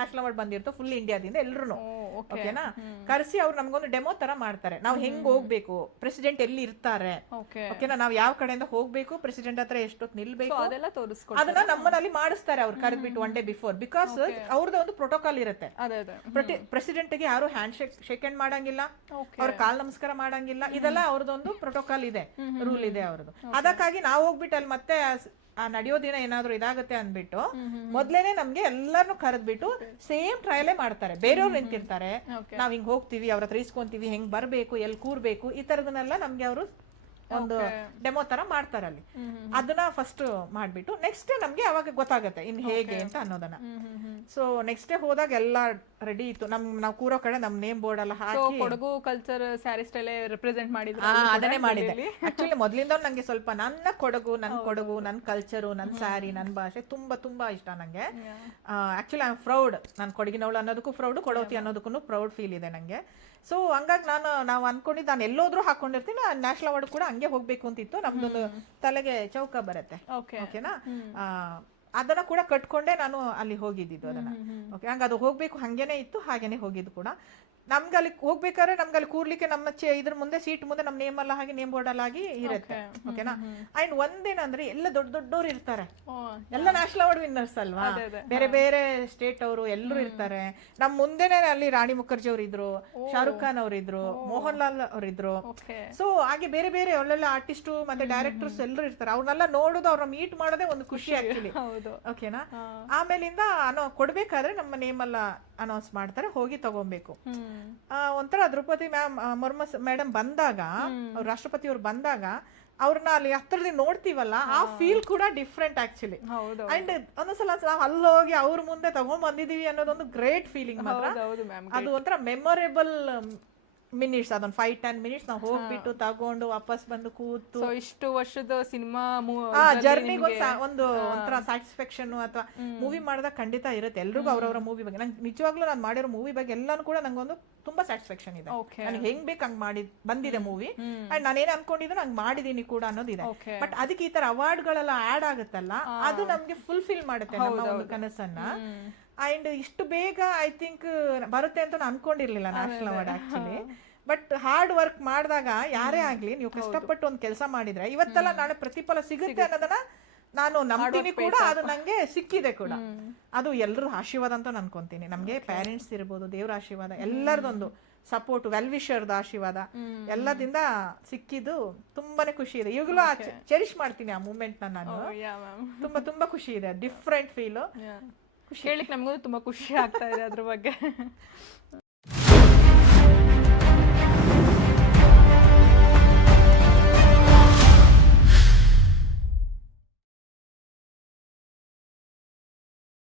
National award ಬಂದಿರ್ತೋ full ಇಂಡಿಯಾದಿಂದ ಎಲ್ರು ಓಕೆನಾ ಕರೆಸಿ ಅವ್ರು ನಮ್ಗೊಂದು ಡೆಮೋ ತರ ಮಾಡ್ತಾರೆ. ನಾವು ಹೆಂಗ್ ಹೋಗ್ಬೇಕು, ಪ್ರೆಸಿಡೆಂಟ್ ಎಲ್ಲಿ ಇರ್ತಾರೆ, ಓಕೆನಾ, ನಾವ್ ಯಾವ ಕಡೆಯಿಂದ ಹೋಗ್ಬೇಕು, ಪ್ರೆಸಿಡೆಂಟ್ ಹತ್ರ ಎಷ್ಟೊತ್ತು ನಿಲ್ಬೇಕು, ಅದನ್ನ ನಮ್ಮನಲ್ಲಿ ಮಾಡಿಸ್ತಾರೆ ಅವ್ರು ಕರೆದ್ಬಿಟ್ಟು ಒನ್ ಡೇ ಬಿಫೋರ್. ಬಿಕಾಸ್ ಅವ್ರದ್ದು ಒಂದು ಪ್ರೋಟೋಕಾಲ್ ಇರುತ್ತೆ. ಪ್ರೆಸಿಡೆಂಟ್ ಗೆ ಯಾರು ಹ್ಯಾಂಡ್ ಶೇಕ್ ಹ್ಯಾಂಡ್ ಮಾಡಂಗಿಲ್ಲ, ಅವ್ರ ಕಾಲ್ ನಮಸ್ಕಾರ ಮಾಡಂಗಿಲ್ಲ, ಇದೆಲ್ಲ ಅವ್ರದ್ದೊಂದು ಪ್ರೋಟೋಕಾಲ್ ಇದೆ, ರೂಲ್ ಇದೆ ಅವ್ರದ್ದು. ಅದಕ್ಕಾಗಿ ನಾವು ಹೋಗ್ಬಿಟ್ಟು ಅಲ್ಲಿ ಮತ್ತೆ ಆ ನಡೆಯೋ ದಿನ ಏನಾದ್ರು ಇದಾಗುತ್ತೆ ಅಂದ್ಬಿಟ್ಟು ಮೊದ್ಲೇನೆ ನಮ್ಗೆ ಎಲ್ಲಾರನು ಕರೆದ್ಬಿಟ್ಟು ಸೇಮ್ ಟ್ರಯಲೇ ಮಾಡ್ತಾರೆ. ಬೇರೆಯವ್ರು ನಿಂತಿರ್ತಾರೆ, ನಾವ್ ಹಿಂಗ್ ಹೋಗ್ತಿವಿ, ಅವ್ರ ಹತ್ರ ಇಸ್ಕೊಂತೀವಿ, ಹೆಂಗ್ ಬರ್ಬೇಕು, ಎಲ್ಲಿ ಕೂರ್ಬೇಕು, ಈ ತರದನ್ನೆಲ್ಲ ನಮ್ಗೆ ಅವರು ಒಂದು ಡೆಮೋ ತರ ಮಾಡ್ತಾರೆ ಅಲ್ಲಿ. ಅದನ್ನ ಫಸ್ಟ್ ಮಾಡ್ಬಿಟ್ಟು ನೆಕ್ಸ್ಟ್ ಡೇ ನಮ್ಗೆ ಅವಾಗ ಗೊತ್ತಾಗುತ್ತೆ ಇನ್ ಹೇಗೆ ಅಂತ ಅನ್ನೋದನ್ನ. ಸೊ ನೆಕ್ಸ್ಟ್ ಡೇ ಹೋದಾಗ ಎಲ್ಲ ರೆಡಿ ಇತ್ತು. ನಾವು ಕೂರೋ ಕಡೆ ನಮ್ ನೇಮ್ ಬೋರ್ಡ್ ಎಲ್ಲ ಹಾಕಿ Kodagu culture sari style represent ಮಾಡಿದ್ರು. ಅದನ್ನೇ ಮಾಡಿದೆ. ಆಕ್ಚುಲಿ ಮೊದ್ಲಿಂದ ನಂಗೆ ಸ್ವಲ್ಪ ನನ್ನ ಕೊಡಗು, ನನ್ನ ಕಲ್ಚರು, ನನ್ನ ಸ್ಯಾರಿ, ನನ್ನ ಭಾಷೆ ತುಂಬಾ ತುಂಬಾ ಇಷ್ಟ ನಂಗೆ. Actually I am proud. ನಾನು ಕೊಡಗಿನವಳು ಅನ್ನೋದಕ್ಕೂ ಪ್ರೌಡ್, ಕೊಡವತಿ ಅನ್ನೋದಕ್ಕೂ ಪ್ರೌಡ್ ಫೀಲ್ ಇದೆ ನಂಗೆ. ಸೊ ಹಂಗಾಗಿ ನಾವು ಅನ್ಕೊಂಡಿದ್ದು ನಾನು ಎಲ್ಲೋದ್ರೂ ಹಾಕೊಂಡಿರ್ತೀನಿ. ನ್ಯಾಷನಲ್ ಅವಾರ್ಡ್ ಕೂಡ ಹಂಗೆ ಹೋಗ್ಬೇಕು ಅಂತಿತ್ತು. ನಮ್ದೊಂದು ತಲೆಗೆ ಚೌಕ ಬರುತ್ತೆ, ಓಕೆನಾ. ಅದನ್ನ ಕೂಡ ಕಟ್ಕೊಂಡೆ ನಾನು ಅಲ್ಲಿ ಹೋಗಿದ್ದು ಅದನ್ನ. ಓಕೆ, ಹಂಗ ಅದು ಹೋಗ್ಬೇಕು ಹಂಗೇನೆ ಇತ್ತು, ಹಾಗೇನೆ ಹೋಗಿದ್ದು ಕೂಡ. ನಮ್ಗೆ ಅಲ್ಲಿ ಹೋಗ್ಬೇಕಾದ್ರೆ ನಮ್ಗೆ ಅಲ್ಲಿ ಕೂರ್ಲಿಕ್ಕೆ ನಮ್ಮ ಇದ್ರ ಮುಂದೆ ಸೀಟ್ ಮುಂದೆ ನಮ್ ನೇಮ್ ಎಲ್ಲ ಹಾಗೆ ನೇಮ್ ಬೋರ್ಡ್ ಎಲ್ಲ ಆಗಿ ಇರುತ್ತೆ, ಓಕೆನಾ. ಅಂಡ್ ಒಂದೇನಂದ್ರೆ ಎಲ್ಲ ದೊಡ್ಡವ್ರು ಇರ್ತಾರೆ, ಎಲ್ಲ ನ್ಯಾಷನಲ್ ಅವಾರ್ಡ್ ವಿನ್ನರ್ಸ್ ಅಲ್ವಾ, ಬೇರೆ ಬೇರೆ ಸ್ಟೇಟ್ ಅವರು ಎಲ್ಲರೂ ಇರ್ತಾರೆ. ನಮ್ ಮುಂದೆನೆ ಅಲ್ಲಿ ರಾಣಿ ಮುಖರ್ಜಿ ಅವ್ರು ಇದ್ರು, ಶಾರುಖ್ ಖಾನ್ ಅವ್ರಿದ್ರು, ಮೋಹನ್ ಲಾಲ್ ಅವ್ರಿದ್ರು. ಸೊ ಹಾಗೆ ಬೇರೆ ಬೇರೆ ಒಳ್ಳೊಳ್ಳೆ ಆರ್ಟಿಸ್ಟ್ ಮತ್ತೆ ಡೈರೆಕ್ಟರ್ಸ್ ಎಲ್ಲರೂ ಇರ್ತಾರೆ. ಅವ್ರನ್ನೆಲ್ಲ ನೋಡೋದು, ಅವ್ರನ್ನ ಮೀಟ್ ಮಾಡೋದೇ ಒಂದು ಖುಷಿ ಆಕ್ಚುಲಿ, ಓಕೆನಾ. ಆಮೇಲಿಂದ ಕೊಡ್ಬೇಕಾದ್ರೆ ನಮ್ಮ ನೇಮ್ ಎಲ್ಲ ಅನೌನ್ಸ್ ಮಾಡ್ತಾರೆ, ಹೋಗಿ ತಗೊಬೇಕು. ಒಂಥರ ದ್ರೌಪದಿ ಮುರ್ಮು ಮೇಡಮ್ ಬಂದಾಗ, ಅವ್ರ ರಾಷ್ಟ್ರಪತಿ ಅವ್ರು ಬಂದಾಗ ಅವ್ರನ್ನ ಅಲ್ಲಿ ಹತ್ರದಿಂದ ನೋಡ್ತೀವಲ್ಲ, ಆ ಫೀಲ್ ಕೂಡ ಡಿಫ್ರೆಂಟ್ ಆಕ್ಚುಲಿ. ಅಂಡ್ ಒಂದೊಂದ್ಸಲ ನಾವು ಅಲ್ಲೋಗಿ ಅವ್ರ ಮುಂದೆ ತಗೊಂಡ್ ಬಂದಿದೀವಿ ಅನ್ನೋದೊಂದು ಗ್ರೇಟ್ ಫೀಲಿಂಗ್ ಮಾತ್ರ. ಅದು ಒಂಥರ ಮೆಮೊರೇಬಲ್ ಮಿನಿಟ್ಸ್. ಅದೊಂದು 5-10 ಮಿನಿಟ್ಸ್ ನಾವು ಹೋಗ್ಬಿಟ್ಟು ತಗೊಂಡು ವಾಪಸ್ ಬಂದು ಕೂತು ಇಷ್ಟು ವರ್ಷದ ಸಿನಿಮಾ ಜರ್ನಿಗೆ ಒಂದು ಒಂಥರ ಸ್ಯಾಟಿಸ್ಫ್ಯಾಕ್ಷನ್ ಅಥವಾ ಮೂವಿ ಮಾಡಿದಾಗ ಖಂಡಿತ ಇರುತ್ತೆ ಎಲ್ರಿಗೂ ಅವ್ರವ್ರ ಮೂವಿ ಬಗ್ಗೆ. ನಂಗೆ ನಿಜವಾಗ್ಲೂ ನಾನು ಮಾಡಿರೋ ಮೂವಿ ಬಗ್ಗೆ ಎಲ್ಲಾನು ಕೂಡ ನಂಗೊಂದು ತುಂಬಾ ಸ್ಯಾಟಿಸ್ಫ್ಯಾಕ್ಷನ್ ಇದೆ. ನನಗೆ ಹೆಂಗ್ ಬೇಕು ಹಂಗ್ ಬಂದಿದೆ ಮೂವಿ. ಅಂಡ್ ನಾನೇನ್ ಅನ್ಕೊಂಡಿದ್ದು ನಂಗೆ ಮಾಡಿದೀನಿ ಕೂಡ ಅನ್ನೋದಿದೆ. ಬಟ್ ಅದಕ್ಕೆ ಈ ತರ ಅವಾರ್ಡ್ ಗಳೆಲ್ಲ ಆಡ್ ಆಗುತ್ತಲ್ಲ, ಅದು ನಮ್ಗೆ ಫುಲ್ಫಿಲ್ ಮಾಡುತ್ತೆ ನಮ್ಮ ಒಂದು ಕನಸನ್ನ. ಅಂಡ್ ಇಷ್ಟು ಬೇಗ ಐ ಥಿಂಕ್ ಬರುತ್ತೆ ಅಂತ ನಾನು ಅನ್ಕೊಂಡಿರ್ಲಿಲ್ಲ national award actually. But hard work ಮಾಡಿದಾಗ ಯಾರೇ ಆಗ್ಲಿ, ನೀವು ಕಷ್ಟಪಟ್ಟು ಒಂದು ಕೆಲಸ ಮಾಡಿದ್ರೆ ಇವತ್ತೆಲ್ಲ ನಾಳೆ ಪ್ರತಿಫಲ ಸಿಗುತ್ತೆ ಅನ್ನೋದನ್ನ ನಾನು ನಂಬ್ತೀನಿ ಕೂಡ. ಅದು ನಂಗೆ ಸಿಕ್ಕಿದೆ ಕೂಡ. ಅದು ಎಲ್ಲರ ಆಶೀರ್ವಾದ ಅಂತ ಅನ್ಕೊಂತೀನಿ. ನಮ್ಗೆ ಪೇರೆಂಟ್ಸ್ ಇರ್ಬೋದು, ದೇವ್ರ ಆಶೀರ್ವಾದ, ಎಲ್ಲರದೊಂದು ಸಪೋರ್ಟ್, ವೆಲ್ ವಿಶರ್ದ ಆಶೀರ್ವಾದ ಎಲ್ಲದಿಂದ ಸಿಕ್ಕಿದ್ದು ತುಂಬಾನೇ ಖುಷಿ ಇದೆ. ಇವಾಗಲೂ ಚೆರಿಶ್ ಮಾಡ್ತೀನಿ ಆ ಮೂಮೆಂಟ್ ನಾನು. ತುಂಬಾ ತುಂಬಾ ಖುಷಿ ಇದೆ, ಡಿಫ್ರೆಂಟ್ ಫೀಲ್. ಕೇಳಿಕ್ ನಮಗೂ ತುಂಬಾ ಖುಷಿ ಆಗ್ತಾ ಇದೆ ಅದ್ರ ಬಗ್ಗೆ.